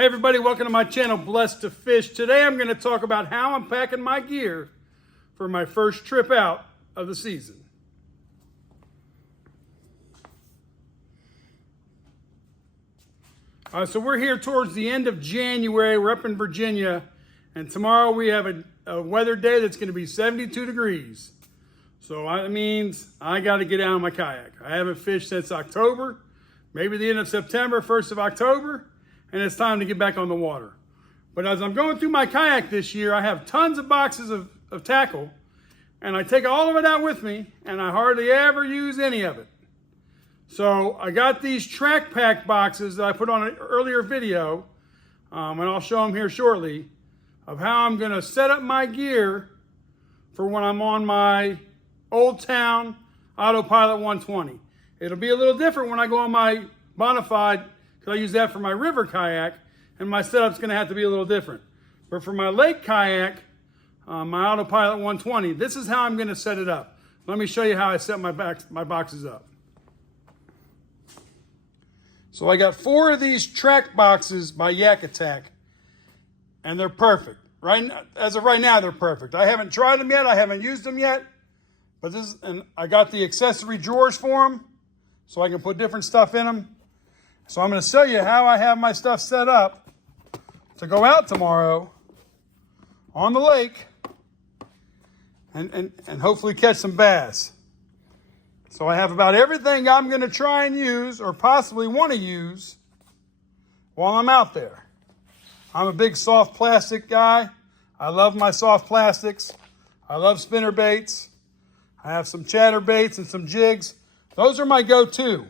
Hey everybody, welcome to my channel, Blessed to Fish. Today I'm going to talk about how I'm packing my gear for my first trip out of the season. So we're here towards the end of January. We're up in Virginia, and tomorrow we have a weather day that's going to be 72 degrees. So that means I got to get out on my kayak. I haven't fished since October, maybe the end of September, 1st of October. And it's time to get back on the water. But as I'm going through my kayak this year, I have tons of boxes of tackle, and I take all of it out with me, and I hardly ever use any of it. So I got these track pack boxes that I put on an earlier video, and I'll show them here shortly, of how I'm gonna set up my gear for when I'm on my Old Town AutoPilot 120. It'll be a little different when I go on my Bonafide, because I use that for my river kayak, and my setup's going to have to be a little different. But for my lake kayak, my AutoPilot 120, this is how I'm going to set it up. Let me show you how I set my boxes up. So I got 4 of these track boxes by Yak Attack, and they're perfect. As of right now, they're perfect. I haven't tried them yet. I haven't used them yet. But and I got the accessory drawers for them, so I can put different stuff in them. So I'm going to show you how I have my stuff set up to go out tomorrow on the lake and hopefully catch some bass. So I have about everything I'm going to try and use or possibly want to use while I'm out there. I'm a big soft plastic guy. I love my soft plastics. I love spinner baits. I have some chatter baits and some jigs. Those are my go-to.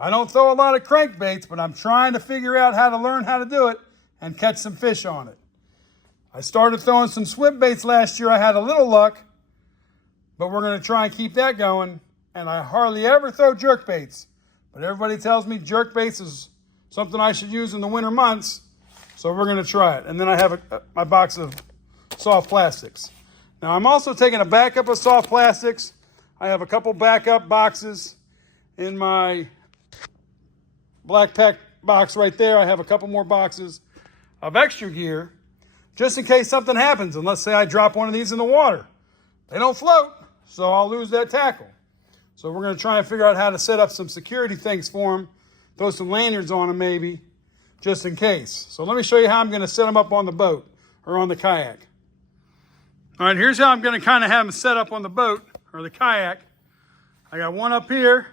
I don't throw a lot of crankbaits, but I'm trying to figure out how to learn how to do it and catch some fish on it. I started throwing some swim baits last year. I had a little luck, but we're going to try and keep that going. And I hardly ever throw jerk baits, but everybody tells me jerk baits is something I should use in the winter months, so we're going to try it. And then I have my box of soft plastics. Now I'm also taking a backup of soft plastics. I have a couple backup boxes in my black pack box right there. I have a couple more boxes of extra gear just in case something happens. And let's say I drop one of these in the water. They don't float, so I'll lose that tackle. So we're going to try and figure out how to set up some security things for them. Throw some lanyards on them maybe, just in case. So let me show you how I'm going to set them up on the boat or on the kayak. All right, here's how I'm going to kind of have them set up on the boat or the kayak. I got one up here.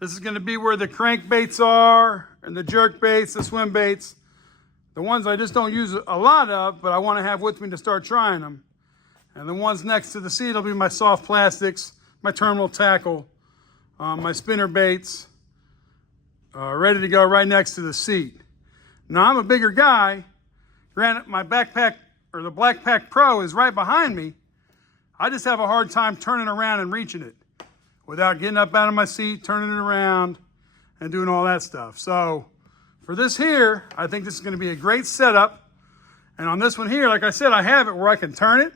This is going to be where the crankbaits are and the jerk baits, the swim baits. The ones I just don't use a lot of, but I want to have with me to start trying them. And the ones next to the seat will be my soft plastics, my terminal tackle, my spinner baits, ready to go right next to the seat. Now I'm a bigger guy. Granted, my backpack or the Black Pack Pro is right behind me. I just have a hard time turning around and reaching it without getting up out of my seat, turning it around, and doing all that stuff. So for this here, I think this is going to be a great setup. And on this one here, like I said, I have it where I can turn it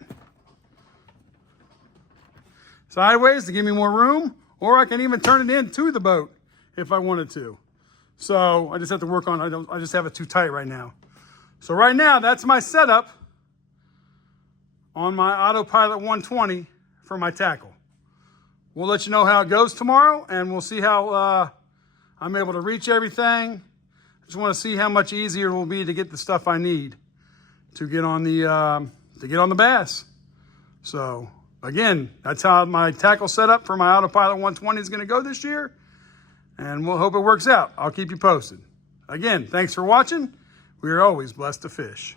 sideways to give me more room, or I can even turn it into the boat if I wanted to. So I just have to work on it. I just have it too tight right now. So right now, that's my setup on my AutoPilot 120 for my tackle. We'll let you know how it goes tomorrow, and we'll see how I'm able to reach everything. Just want to see how much easier it will be to get the stuff I need to get on the bass. So again, that's how my tackle setup for my AutoPilot 120 is going to go this year, and we'll hope it works out. I'll keep you posted. Again, thanks for watching. We are always blessed to fish.